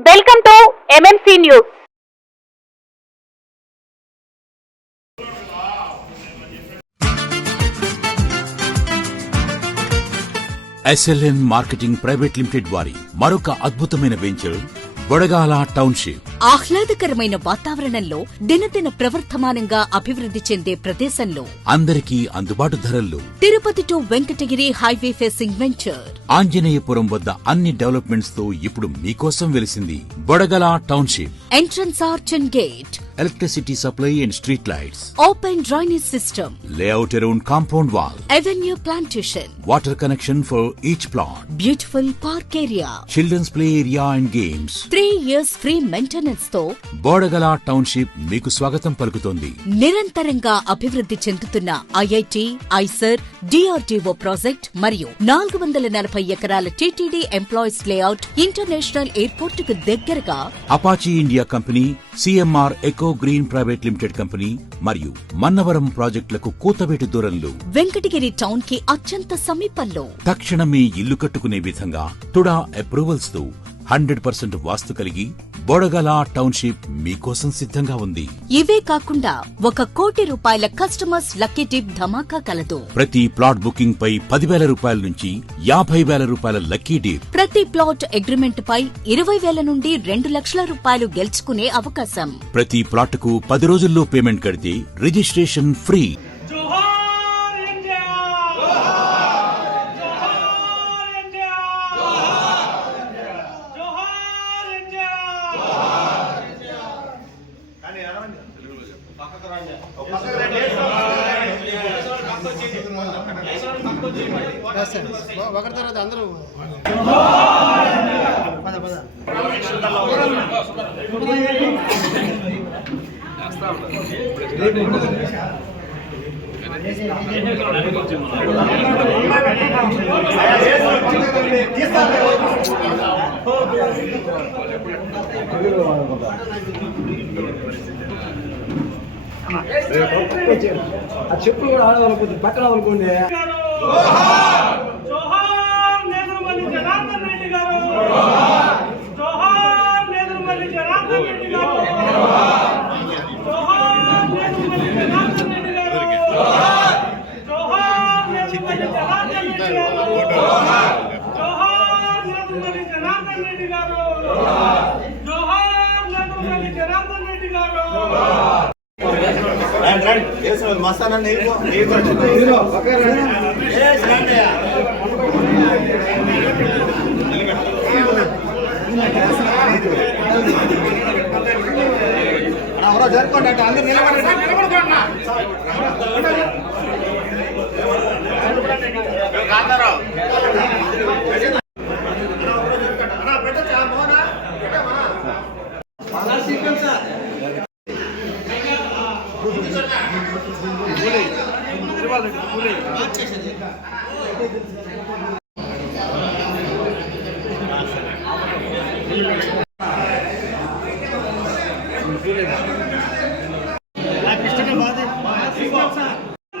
Welcome to MMC news SLN marketing private limited వారి మరొక అద్భుతమైన వెంచర్ బొడగాల టౌన్షిప్ ఆహ్లాదకరమైన వాతావరణంలో దినదిన ప్రవర్ధమానంగా అభివృద్ధి చెందే ప్రదేశంలో అందరికీ అందుబాటు ధరల్లో Tirupati to Venkatagiri highway facing venture. Anjaneyapuram వద్ద అన్ని డెవలప్మెంట్స్తో ఇప్పుడు మీకోసం వెలిసింది Bodagala township. Entrance arch and gate. Electricity supply and street lights. Open drainage system. Layout around compound wall. Avenue plantation. Water connection for each plot. Beautiful park area. Children's play area and games. Three years free maintenance తో Bodagala township మీకు స్వాగతం పలుకుతోంది. నిరంతరంగా అభివృద్ధి చెందుతున్న IIT IISER DRDO project మరియు నాలుగు వందల నలభై ఎకరాల టీటీడీ ఎంప్లాయీస్ లేఅవుట్ ఇంటర్నేషనల్ ఎయిర్పోర్ట్కు దగ్గరగా Apache India company CMR eco green private limited company మరియు మన్నవరం ప్రాజెక్టులకు కూతవేటు దూరంలో వెంకటగిరి టౌన్కి అత్యంత సమీపంలో తక్షణం మీ ఇల్లు కట్టుకునే విధంగా తుడా అప్రూవల్స్తో హండ్రెడ్ పర్సెంట్ వాస్తు కలిగి బొడగల టౌన్షిప్ మీకోసం సిద్ధంగా ఉంది. ఇవే కాకుండా ఒక కోటి రూపాయల కస్టమర్స్ లక్కీ టిప్ ధమాకా కలదు. ప్రతి ప్లాట్ బుకింగ్ పై పదివేల రూపాయల నుంచి యాభై వేల రూపాయల లక్కీ డీప్ ప్రతి ప్లాట్ అగ్రిమెంట్ పై ఇరవై వేల నుండి రెండు లక్షల రూపాయలు గెలుచుకునే అవకాశం. ప్రతి ప్లాట్కు పది రోజుల్లో పేమెంట్ కడితే రిజిస్ట్రేషన్ ఫ్రీ జోహార్ ఇండియా జోహార్ ఇండియా జోహార్ ఇండియా ఒకరి తర్వాత అందరూ పద చెప్పులు కూడా ఆడవాళ్ళకు పక్కన వాళ్ళకుండే జనార్దన్ రెడ్డి గారు జోహార్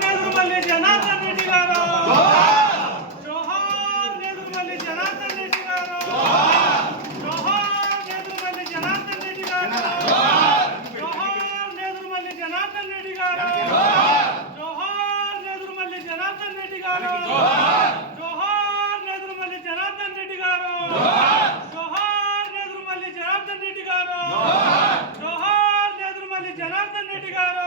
నేదురుమల్లి జనార్దన్ రెడ్డి గారు జోహార్ నేదురుమల్లి జనార్దన్ రెడ్డి గారు జోహార్ నేదురుమల్లి జనార్దన్ రెడ్డి గారు జోహార్ నేదురుమల్లి జనార్దన్ రెడ్డి గారు నేదురుమల్లి జనార్దన్ రెడ్డి గారు జోహార్ నేదురుమల్లి జనార్దన్ రెడ్డి గారు జోహార్ నేదురుమల్లి జనార్దన్ రెడ్డి గారు జోహార్ నేదురుమల్లి జనార్దన్ రెడ్డి గారు జోహార్ నెదురుమల్లి జనార్దన్ రెడ్డి గారు. జోహార్ నెదురుమల్లి జనార్దన్ రెడ్డి గారు. జోహార్ నెదురుమల్లి జనార్దన్ రెడ్డి గారు. జోహార్ నెదురుమల్లి జనార్దన్ రెడ్డి గారు.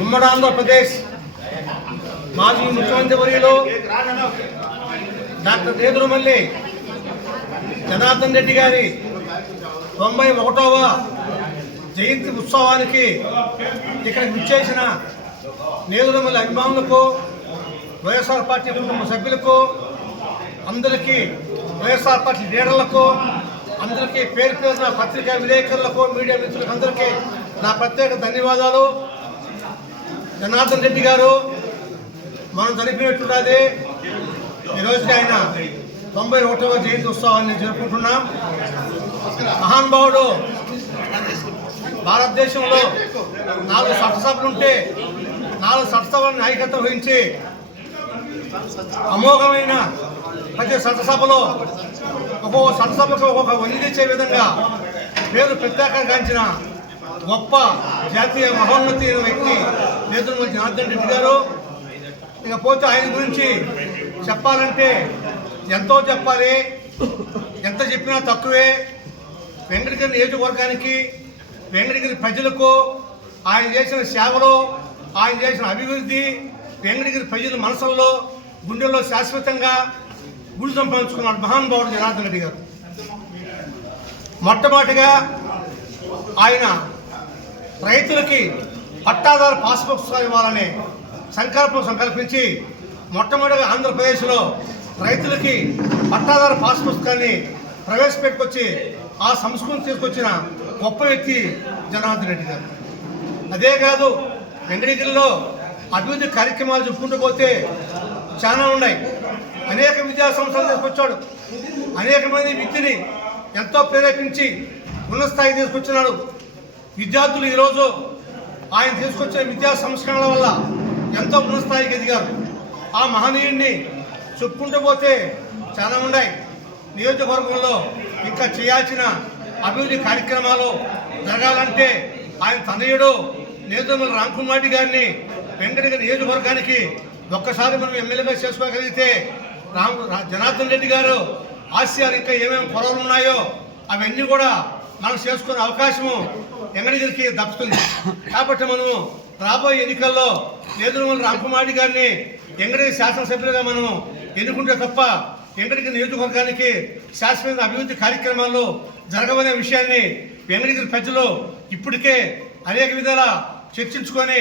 ఉమ్మడి ఆంధ్రప్రదేశ్ మాజీ ముఖ్యమంత్రి వర్యులు డాక్టర్ నేదురుమల్లి జనార్దన్ రెడ్డి గారి తొంభై ఒకటవ జయంతి ఉత్సవానికి ఇక్కడ విచ్చేసిన నేదురుమల్లి అభిమానులకు వైఎస్ఆర్ పార్టీ కుటుంబ సభ్యులకు అందరికీ వైఎస్ఆర్ పార్టీ లీడర్లకు అందరికీ పేరు పేరున పత్రికా విలేకరులకు మీడియా మిత్రులకు అందరికీ నా ప్రత్యేక ధన్యవాదాలు. జనార్దన్ రెడ్డి గారు మనం జరిపినట్టున్నది ఈరోజు ఆయన తొంభై ఒకటవ జయంతి ఉత్సవాన్ని జరుపుకుంటున్నాం. మహానుభావుడు భారతదేశంలో నాలుగు చట్టసభలు ఉంటే నాలుగు చట్టసభలను నాయకత్వం వహించి అమోఘమైన ప్రతి చట్టసభలో ఒక్కొక్క చట్టసభకు ఒక్కొక్క వందించే విధంగా పేరు ప్రత్యేకంగాంచిన గొప్ప జాతీయ మహోన్నతి వ్యక్తి నేతృత్వ జనార్దన్ రెడ్డి గారు. ఇకపోతే ఆయన గురించి చెప్పాలంటే ఎంతో చెప్పాలి. ఎంత చెప్పినా తక్కువే. వెంకటగిరి నియోజకవర్గానికి వెంకటగిరి ప్రజలకు ఆయన చేసిన సేవలు ఆయన చేసిన అభివృద్ధి వెంకటగిరి ప్రజల మనసుల్లో గుండెల్లో శాశ్వతంగా గుడి సంపాదించుకున్నాడు మహానుభావుడు జనార్దన్ రెడ్డి గారు. మొట్టమొదటిగా ఆయన రైతులకి పట్టాదారు పాస్ పుస్తకాలు ఇవ్వాలనే సంకల్పం సంకల్పించి మొట్టమొదటిగా ఆంధ్రప్రదేశ్లో రైతులకి పట్టాదారు పాస్ పుస్తకాన్ని ప్రవేశపెట్టుకొచ్చి ఆ సంస్కృతి తీసుకొచ్చిన గొప్ప వ్యక్తి జనార్దన్ రెడ్డి గారు. అదే కాదు వెంకటగిరిలో అభివృద్ధి కార్యక్రమాలు చెప్పుకుంటూ పోతే చాలా ఉన్నాయి. అనేక విద్యా సంస్థలు తీసుకొచ్చాడు. అనేక మంది విద్యని ఎంతో ప్రేరేపించి ఉన్నత స్థాయికి తీసుకొచ్చినాడు. విద్యార్థులు ఈరోజు ఆయన తీసుకొచ్చిన విద్యా సంస్కరణల వల్ల ఎంతో ఉన్నత స్థాయికి ఎదిగారు. ఆ మహనీయుడిని చెప్పుకుంటూ పోతే చాలా ఉన్నాయి. నియోజకవర్గంలో ఇంకా చేయాల్సిన అభివృద్ధి కార్యక్రమాలు జరగాలంటే ఆయన తనయుడు నేతృమల రామ్కుమార్ గారిని వెంకటగిరి నియోజకవర్గానికి ఒక్కసారి మనం ఎమ్మెల్యేగా చేసుకోగలిగితే రామ్ రా- జనార్దన్ రెడ్డి గారు ఆసియాలు ఇంకా ఏమేమి పొరలు ఉన్నాయో అవన్నీ కూడా మనం చేసుకునే అవకాశము వెంకటగిరికి దక్కుతుంది. కాబట్టి మనము రాబోయే ఎన్నికల్లో నేదురుమల రామకుమారి గారిని వెంకటగిరి శాసనసభ్యులుగా మనం ఎన్నుకుంటే తప్ప వెంకటగిరి నియోజకవర్గానికి శాశ్వత అభివృద్ధి కార్యక్రమాలు జరగవనే విషయాన్ని వెంకటగిరి ప్రజలు ఇప్పటికే అనేక విధాల చర్చించుకొని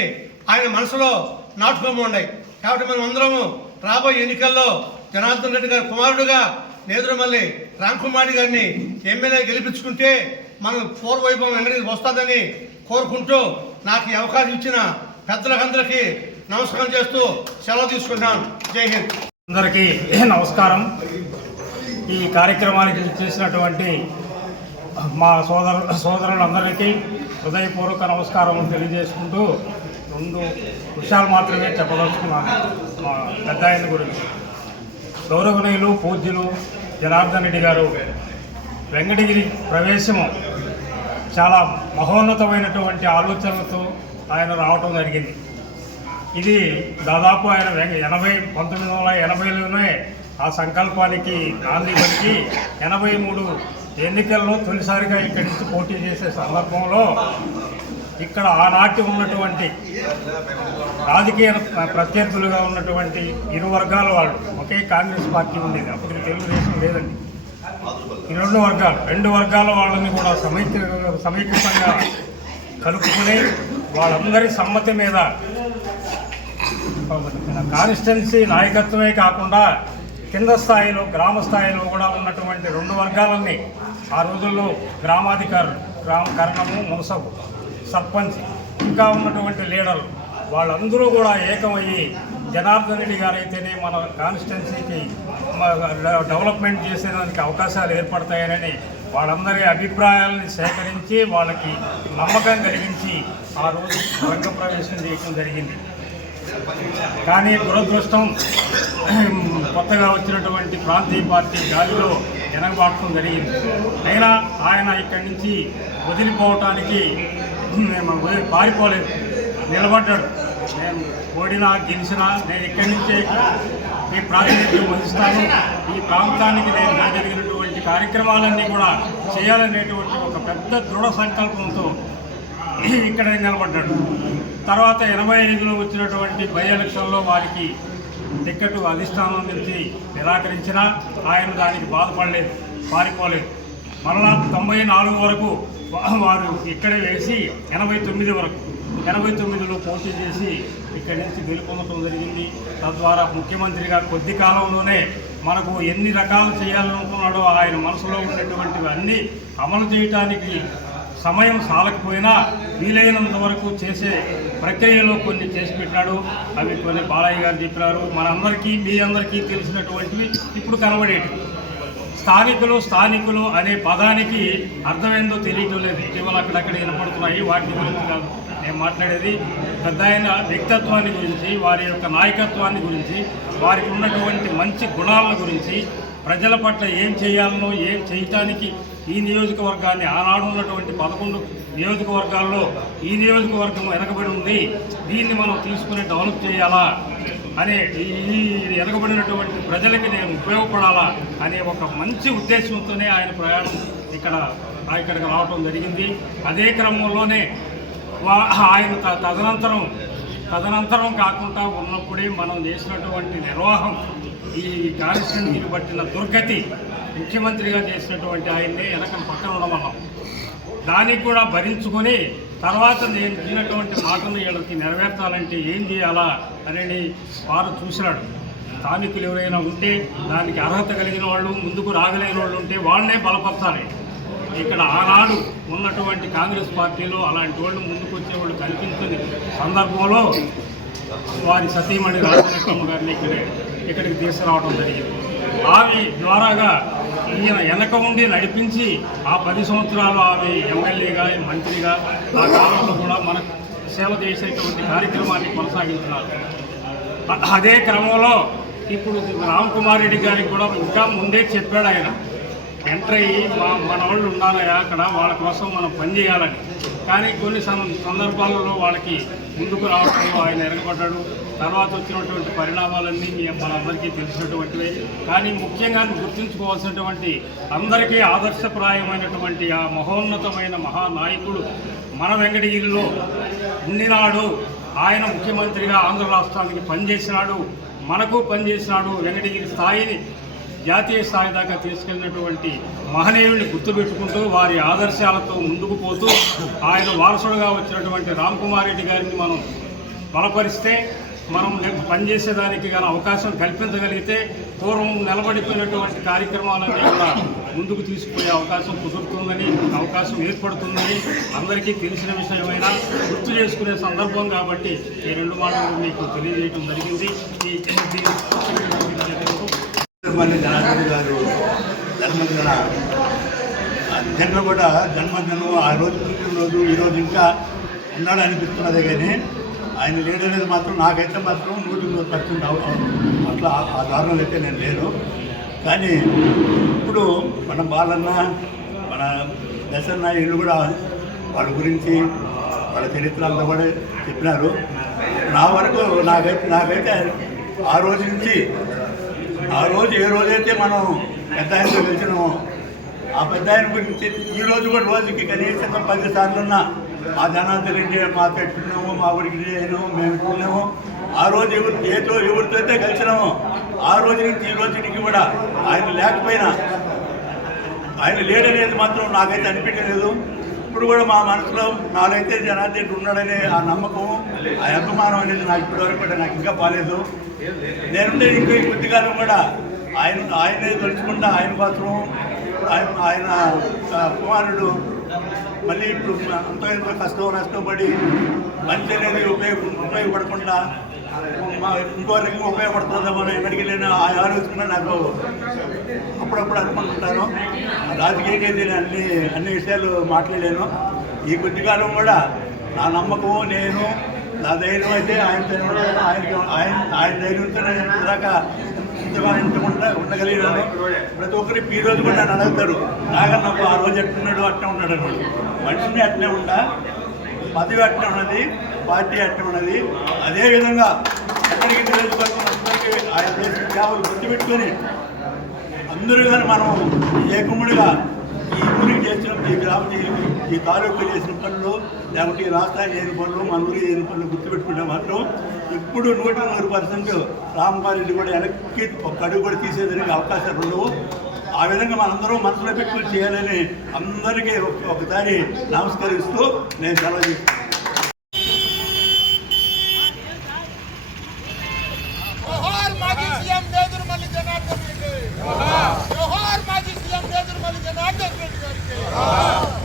ఆయన మనసులో నాటుకోమన్నాయి కాబట్టి మనం అందరము రాబోయే ఎన్నికల్లో జనార్దన్ రెడ్డి గారి కుమారుడుగా నేదురుమల్లి రామ్కుమారి గారిని ఎమ్మెల్యే గెలిపించుకుంటే మనం ఫోర్ వైభవం వెంకటగిరి వస్తుందని కోరుకుంటూ నాకు ఈ అవకాశం ఇచ్చిన పెద్దలకందరికీ నమస్కారం చేస్తూ సెలవు తీసుకుంటాను జై హింద్. అందరికీ నమస్కారం. ఈ కార్యక్రమానికి చేసినటువంటి మా సోదరు సోదరులందరికీ హృదయపూర్వక నమస్కారం తెలియజేసుకుంటూ రెండు విషయాలు మాత్రమే చెప్పదలుచుకున్నాను. మా పెద్ద ఆయన గురించి. గౌరవనీయులు పూజ్యులు జనార్దన్ రెడ్డి గారు వెంకటగిరి ప్రవేశము చాలా మహోన్నతమైనటువంటి ఆలోచనలతో ఆయన రావటం జరిగింది. ఇది దాదాపు ఆయన ఎనభై పంతొమ్మిది వందల ఎనభైలోనే ఆ సంకల్పానికి నాంది పలికి ఎనభై మూడు ఎన్నికల్లో తొలిసారిగా ఇక్కడి నుంచి పోటీ చేసే సందర్భంలో ఇక్కడ ఆనాటి ఉన్నటువంటి రాజకీయ ప్రత్యర్థులుగా ఉన్నటువంటి ఇరు వర్గాల వాళ్ళు. ఒకే కాంగ్రెస్ పార్టీ ఉండేది. అప్పుడు తెలుగుదేశం లేదండి. ఈ రెండు వర్గాలు రెండు వర్గాల వాళ్ళని కూడా సమైక్య సమీకృతంగా కలుపుకుని వాళ్ళందరి సమ్మతి మీద కాన్స్టిట్యున్సీ నాయకత్వమే కాకుండా కింద స్థాయిలో గ్రామ స్థాయిలో కూడా ఉన్నటువంటి రెండు వర్గాలన్నీ ఆ రోజుల్లో గ్రామాధికారులు గ్రామ కరణము మునసబు. సర్పంచ్ ఇంకా ఉన్నటువంటి లీడర్లు వాళ్ళందరూ కూడా ఏకమయ్యి జనార్దన్ రెడ్డి గారైతేనే మన కాన్స్టిట్యున్సీకి డెవలప్మెంట్ చేసేదానికి అవకాశాలు ఏర్పడతాయని వాళ్ళందరి అభిప్రాయాలని సేకరించి వాళ్ళకి నమ్మకం కలిగించి ఆ రోజు రంగప్రవేశం చేయడం జరిగింది. కానీ దురదృష్టం కొత్తగా వచ్చినటువంటి ప్రాంతీయ పార్టీ గాలిలో వెనకబాటం జరిగింది. అయినా ఆయన ఇక్కడి నుంచి వదిలిపోవటానికి మేము పారిపోలేదు. నిలబడ్డాడు. నేను ఓడినా గెలిచినా నేను ఇక్కడి నుంచే ఈ ప్రాతినిధ్యం వహిస్తాను. ఈ ప్రాంతానికి నేను జరిగినటువంటి కార్యక్రమాలన్నీ కూడా చేయాలనేటువంటి ఒక పెద్ద దృఢ సంకల్పంతో ఇక్కడ నిలబడ్డాడు. తర్వాత ఎనభై ఎనిమిదిలో వచ్చినటువంటి బై ఎలక్షన్లో వారికి టిక్కెట్ అధిష్టానం నుంచి నిరాకరించినా ఆయన దానికి బాధపడలేదు పారిపోలేదు. మరలా తొంభై నాలుగు వరకు వారు ఇక్కడే వేసి ఎనభై తొమ్మిది వరకు ఎనభై తొమ్మిదిలో పోటీ చేసి ఇక్కడి నుంచి గెలుపొందడం జరిగింది. తద్వారా ముఖ్యమంత్రిగా కొద్ది కాలంలోనే మనకు ఎన్ని రకాలు చేయాలనుకున్నాడో ఆయన మనసులో ఉన్నటువంటివి అన్నీ అమలు చేయటానికి సమయం సాలకపోయినా వీలైనంత వరకు చేసే ప్రక్రియలో కొన్ని చేసి పెట్టాడు అవి కొన్ని బాలయ్య గారు చెప్పినారు. మనందరికీ మీ అందరికీ తెలిసినటువంటివి ఇప్పుడు కనబడేటివి. స్థానికులు స్థానికులు అనే పదానికి అర్థమేందో తెలియటం లేదు. ఇటీవల అక్కడక్కడ వినపడుతున్నాయి. వాటి గురించి కాదు. నేను మాట్లాడేది పెద్ద ఆయన వ్యక్తిత్వాన్ని గురించి వారి యొక్క నాయకత్వాన్ని గురించి వారికి ఉన్నటువంటి మంచి గుణాల గురించి ప్రజల పట్ల ఏం చేయాలనో ఏం చేయటానికి ఈ నియోజకవర్గాన్ని ఆనాడు ఉన్నటువంటి పదకొండు నియోజకవర్గాల్లో ఈ నియోజకవర్గం వెనకబడి ఉంది. దీన్ని మనం తీసుకుని డెవలప్ చేయాలా? అనే ఈ ఎదగబడినటువంటి ప్రజలకి నేను ఉపయోగపడాలా అనే ఒక మంచి ఉద్దేశంతోనే ఆయన ప్రయాణం ఇక్కడ ఇక్కడికి రావటం జరిగింది. అదే క్రమంలోనే వా- ఆయన త- తదనంతరం తదనంతరం కాకుండా ఉన్నప్పుడే మనం చేసినటువంటి నిర్వాహం ఈ కాలుష్యం పట్టిన దుర్గతి ముఖ్యమంత్రిగా చేసినటువంటి ఆయన్నే వెనక పక్కన ఉండమన్నాం. దానికి కూడా భరించుకొని తర్వాత నేను ఇచ్చినటువంటి మాటలు వీళ్ళకి నెరవేర్చాలంటే ఏం చేయాలా అనేది వారు చూసినాడు. స్థానికులు ఎవరైనా ఉంటే దానికి అర్హత కలిగిన వాళ్ళు ముందుకు రాగలేని వాళ్ళు ఉంటే వాళ్ళనే బలపరచాలి. ఇక్కడ ఆనాడు ఉన్నటువంటి కాంగ్రెస్ పార్టీలో అలాంటి వాళ్ళు ముందుకు వచ్చేవాళ్ళు కనిపించని సందర్భంలో వారి సతీమణి రాజలక్ష్మ గారిని ఇక్కడ ఇక్కడికి తీసుకురావడం జరిగింది. ఆమె ద్వారాగా ఈయన వెనక ఉండి నడిపించి ఆ పది సంవత్సరాలు ఆమె ఎమ్మెల్యేగా మంత్రిగా ఆ కాలంలో కూడా మనకు సేవ చేసేటువంటి కార్యక్రమాన్ని కొనసాగించినారు. అదే క్రమంలో ఇప్పుడు రామ్ కుమార్ రెడ్డి గారికి కూడా ఇంకా ముందే చెప్పాడు ఆయన ఎంటర్ అయ్యి మా మన వాళ్ళు ఉండాలయా అక్కడ వాళ్ళ కోసం మనం పనిచేయాలని కానీ కొన్ని సందర్భాలలో వాళ్ళకి ముందుకు రావడంలో ఆయన ఎరగబడ్డాడు. తర్వాత వచ్చినటువంటి పరిణామాలన్నీ మనందరికీ తెలిసినటువంటివే. కానీ ముఖ్యంగా గుర్తుంచుకోవాల్సినటువంటి అందరికీ ఆదర్శప్రాయమైనటువంటి ఆ మహోన్నతమైన మహానాయకుడు మన వెంకటగిరిలో ఉండినాడు. ఆయన ముఖ్యమంత్రిగా ఆంధ్ర రాష్ట్రానికి పనిచేసినాడు. మనకు పనిచేసినాడు వెంకటగిరి స్థాయిని. జాతీయ స్థాయి దాకా తీసుకెళ్ళినటువంటి మహనీయుడిని గుర్తుపెట్టుకుంటూ వారి ఆదర్శాలతో ముందుకు పోతూ ఆయన వారసుడుగా వచ్చినటువంటి రామ్ కుమార్ రెడ్డి గారిని మనం బలపరిస్తే మనం పనిచేసేదానికి గల అవకాశం కల్పించగలిగితే పూర్వం నిలబడిపోయినటువంటి కార్యక్రమాలన్నీ కూడా ముందుకు తీసుకుపోయే అవకాశం కుదురుతుందని అవకాశం ఏర్పడుతుందని అందరికీ తెలిసిన విషయమైనా గుర్తు చేసుకునే సందర్భం కాబట్టి ఈ రెండు మాటలు మీకు తెలియజేయడం జరిగింది. ఈ గారు జన్మదిన నిజంగా కూడా జన్మదినం ఆ రోజు పుట్టినరోజు ఈరోజు ఇంకా ఉన్నాడనిపిస్తున్నదే కానీ ఆయన లేడనేది మాత్రం నాకైతే మాత్రం నూటి నూరు పర్సెంట్ అట్లా ఆ- ఆ దారుణం అయితే నేను లేను. కానీ ఇప్పుడు మన బాలన్న మన దశన్న వీళ్ళు కూడా వాళ్ళ గురించి వాళ్ళ చరిత్ర కూడా చెప్పినారు. నా వరకు నాకైతే నాకైతే ఆ రోజు నుంచి ఆ రోజు ఏ రోజైతే మనం పెద్ద ఆయనతో కలిసినామో ఆ పెద్ద ఆయన గురించి ఈ రోజు కూడా రోజుకి కనీసం పది సార్లున్నా మా జనార్దన్ రెడ్డి మా పెట్టుకున్నాము మా ఊరికి చేయను మేము ఇట్టున్నాము ఆ రోజు ఎవరు ఏతో ఎవరితో అయితే కలిసినాము ఆ రోజు నుంచి ఈ రోజుకి కూడా ఆయన లేకపోయినా ఆయన లేడనేది మాత్రం నాకైతే అనిపించలేదు. ఇప్పుడు కూడా మా మనసులో నాలైతే జనార్దన్ ఉన్నాడనే ఆ నమ్మకం ఆ అభిమానం అనేది నాకు ఇప్పటివరకు కూడా నాకు ఇంకా బాలేదు నేనుండే ఇంకా ఈ కూడా ఆయన ఆయనే తలుచుకుంటా ఆయన మాత్రం ఆయన ఆయన కుమారుడు మళ్ళీ ఇప్పుడు అంతో ఎంతో కష్టం నష్టపడి మంచి అనేది ఉపయోగ ఉపయోగపడకుండా మా ఇంకో రకంగా ఉపయోగపడుతుందేమో ఎక్కడికి నేను ఆ ఆలోచన నాకు అప్పుడప్పుడు అనుకుంటుంటాను రాజకీయంగా నేను అన్ని అన్ని విషయాలు మాట్లాడలేను ఈ కొద్ది కాలం కూడా నా నమ్మకం నేను నా ధైర్యం అయితే ఆయన ఉంటాను ఆయన ఆయన ధైర్యంతో నేను ఉండ ఉండగలిగినాను ప్రతి ఒక్కరి ఈ రోజు కూడా నన్ను అడుగుతారు నాగన్నప్ప ఆ రోజు ఎట్టున్నాడు అట్నే ఉన్నాడు అన్నాడు మనిషిని అట్నే ఉంటా పదవి అట్నే ఉన్నది పార్టీ అట్నే ఉన్నది. అదేవిధంగా ఎక్కడికి నియోజకవర్గం ఆయన చేసిన సేవలు గుర్తుపెట్టుకొని అందరూ కానీ మనం ఏకముడిగా ఈ ఊరికి చేసిన ఈ గ్రామం ఈ- తాలూకు చేసిన పనులు లేకపోతే ఈ రాష్ట్రానికి చేసిన పనులు మన ఊరి చేసిన పనులు గుర్తుపెట్టుకుంటే మాత్రం ఇప్పుడు నూట నూరు పర్సెంట్ రామగారెడ్డి కూడా వెనక్కి ఒక అడుగు కూడా తీసేదానికి అవకాశాలు ఉండవు. ఆ విధంగా మనందరూ మనసులో పెట్టుకుని చేయాలని అందరికీ ఒక- ఒకసారి నమస్కరిస్తూ నేను సెలవు చేస్తాను జోహార్ మాజీ జనార్దన్ రెడ్డి.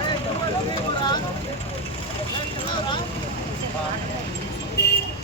哎，怎么会？怎么会？怎么会？怎？